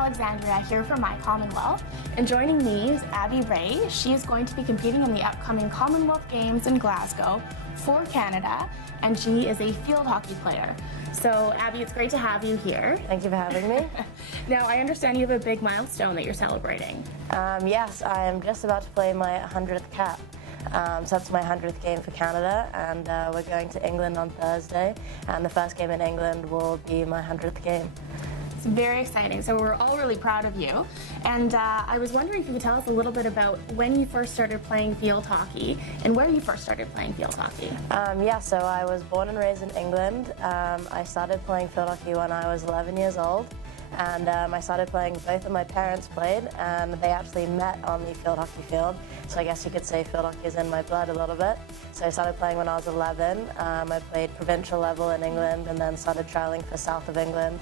Alexandria here for My Commonwealth, and joining me is Abby Raye. She is going to be competing in the upcoming Commonwealth Games in Glasgow for Canada, and she is a field hockey player. So, Abby, it's great to have you here. Thank you for having me. Now, I understand you have a big milestone that you're celebrating. Yes, I am just about to play my 100th cap. So that's my 100th game for Canada, and we're going to England on Thursday, and the first game in England will be my 100th game. It's very exciting, so we're all really proud of you. And I was wondering if you could tell us a little bit about when you first started playing field hockey and where you first started playing field hockey. Yeah, so I was born and raised in England. I started playing field hockey when I was 11 years old. And I started playing, both of my parents played, and they actually met on the field hockey field. So I guess you could say field hockey is in my blood a little bit. So I started playing when I was 11. I played provincial level in England and then started trialing for south of England.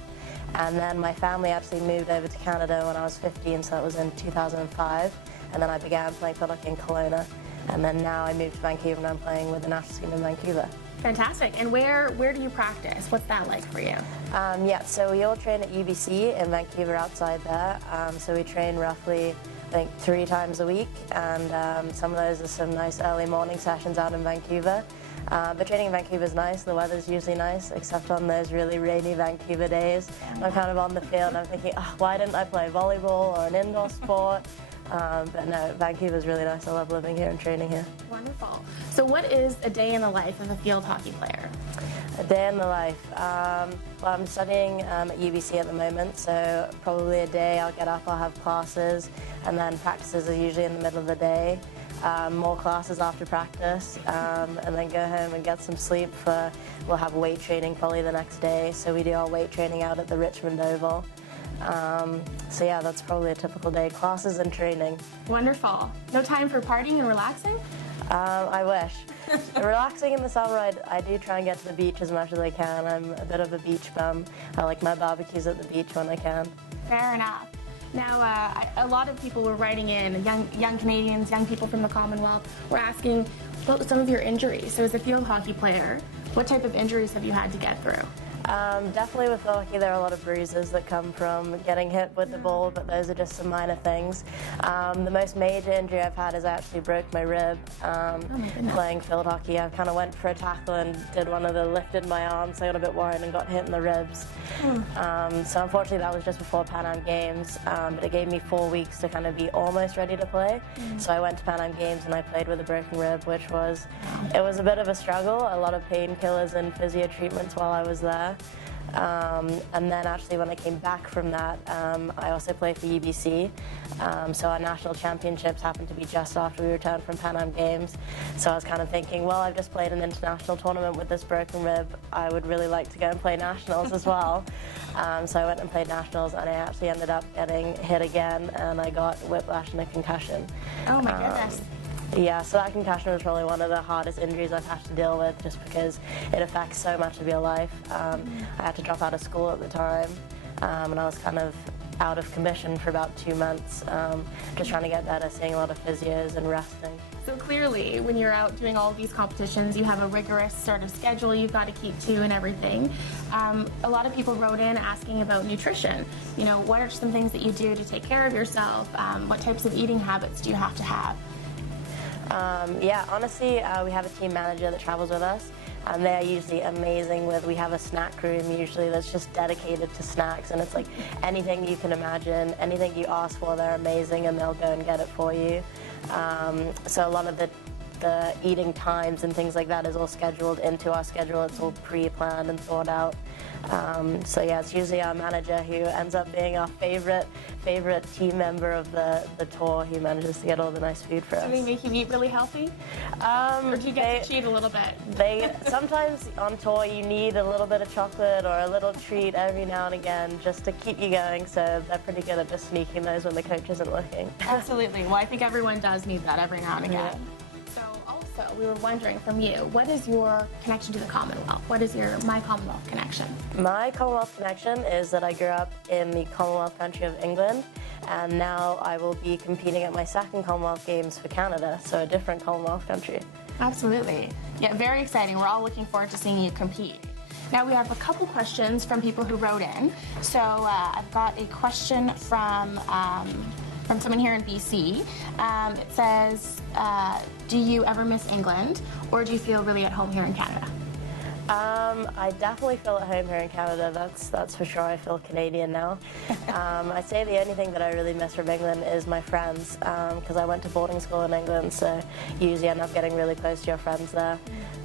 And then my family actually moved over to Canada when I was 15, so that was in 2005. And then I began playing field hockey in Kelowna. And then now I moved to Vancouver and I'm playing with the national team in Vancouver. Fantastic. And where do you practice? What's that like for you? Yeah, so we all train at UBC in Vancouver outside there. So we train roughly, I think, 3 times a week. And some of those are some nice early morning sessions out in Vancouver. But training in Vancouver is nice. The weather's usually nice, except on those really rainy Vancouver days. I'm kind of on the field and I'm thinking, oh, why didn't I play volleyball or an indoor sport? But no, Vancouver's really nice. I love living here and training here. Wonderful. So what is a day in the life of a field hockey player? A day in the life. Well, I'm studying at UBC at the moment, so probably a day I'll get up, I'll have classes, and then practices are usually in the middle of the day. More classes after practice, and then go home and get some sleep. We'll have weight training probably the next day, so we do our weight training out at the Richmond Oval. So yeah, that's probably a typical day, classes and training. Wonderful. No time for partying and relaxing? I wish. Relaxing in the summer, I do try and get to the beach as much as I can. I'm a bit of a beach bum. I like my barbecues at the beach when I can. Fair enough. Now, a lot of people were writing in, young Canadians, young people from the Commonwealth, were asking about some of your injuries. So as a field hockey player, what type of injuries have you had to get through? Definitely with hockey there are a lot of bruises that come from getting hit with the ball, but those are just some minor things. The most major injury I've had is I actually broke my rib playing field hockey. I kind of went for a tackle and did one of the lifted my arm, so I got a bit worried and got hit in the ribs. So unfortunately that was just before Pan Am Games, but it gave me 4 weeks to kind of be almost ready to play. So I went to Pan Am Games and I played with a broken rib, which was, it was a bit of a struggle, a lot of painkillers and physio treatments while I was there. And then actually when I came back from that, I also played for UBC. So our national championships happened to be just after we returned from Pan Am Games. So I was kind of thinking, well, I've just played an international tournament with this broken rib. I would really like to go and play nationals as well. So I went and played nationals and I actually ended up getting hit again and I got whiplash and a concussion. Oh my goodness. Yeah, so that concussion was probably one of the hardest injuries I've had to deal with just because it affects so much of your life. I had to drop out of school at the time and I was kind of out of commission for about 2 months, just trying to get better, seeing a lot of physios and resting. So clearly, when you're out doing all of these competitions, you have a rigorous sort of schedule you've got to keep to and everything. A lot of people wrote in asking about nutrition. You know, what are some things that you do to take care of yourself? What types of eating habits do you have to have? Yeah, honestly, we have a team manager that travels with us, and they're usually amazing we have a snack room usually that's just dedicated to snacks, and it's like anything you can imagine, anything you ask for, they're amazing, and they'll go and get it for you. So a lot of the eating times and things like that is all scheduled into our schedule. It's all pre-planned and thought out. So yeah, it's usually our manager who ends up being our favorite team member of the tour, who manages to get all the nice food for us. Do they make you eat really healthy? Or do you get to cheat a little bit? Sometimes on tour you need a little bit of chocolate or a little treat every now and again just to keep you going, so they're pretty good at just sneaking those when the coach isn't looking. Absolutely. Well, I think everyone does need that every now and again. Yeah. So we were wondering from you, what is your connection to the Commonwealth? What is your My Commonwealth connection? My Commonwealth connection is that I grew up in the Commonwealth country of England, and now I will be competing at my second Commonwealth Games for Canada, so a different Commonwealth country. Absolutely. Yeah, very exciting. We're all looking forward to seeing you compete. Now we have a couple questions from people who wrote in. So I've got a question from someone here in BC. It says, do you ever miss England, or do you feel really at home here in Canada? I definitely feel at home here in Canada, that's for sure. I feel Canadian now. I'd say the only thing that I really miss from England is my friends, because I went to boarding school in England, so you usually end up getting really close to your friends there.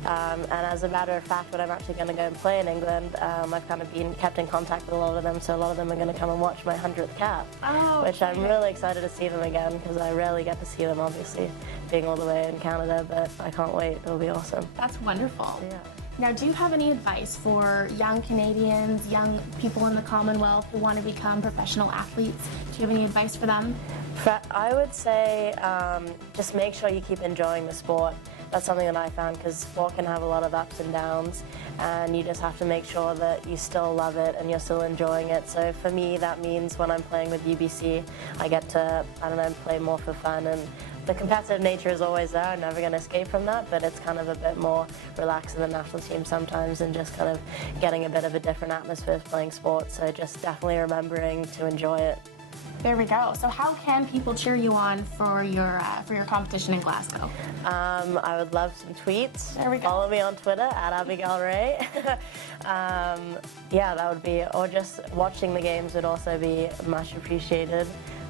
And as a matter of fact, when I'm actually going to go and play in England, I've kind of been kept in contact with a lot of them, so a lot of them are going to come and watch my 100th cap, which I'm really excited to see them again, because I rarely get to see them, obviously, being all the way in Canada, but I can't wait. It'll be awesome. That's wonderful. Yeah. Now, do you have any advice for young Canadians, young people in the Commonwealth who want to become professional athletes? Do you have any advice for them? I would say just make sure you keep enjoying the sport. That's something that I found, because sport can have a lot of ups and downs, and you just have to make sure that you still love it and you're still enjoying it. So for me, that means when I'm playing with UBC, I get to, I don't know, play more for fun, and the competitive nature is always there. I'm never going to escape from that, but it's kind of a bit more relaxed in the national team sometimes, and just kind of getting a bit of a different atmosphere playing sports. So just definitely remembering to enjoy it. There we go. So how can people cheer you on for your competition in Glasgow? I would love some tweets. There we go. Follow me on Twitter at Abigail Raye. Yeah, that would be, or just watching the games would also be much appreciated.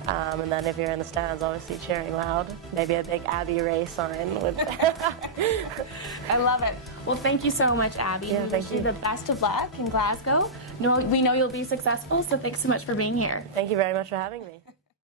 And then if you're in the stands, obviously cheering loud. Maybe a big Abby Raye sign. I love it. Well, thank you so much, Abby. Yeah, we wish you the best of luck in Glasgow. We know you'll be successful, so thanks so much for being here. Thank you very much for having me.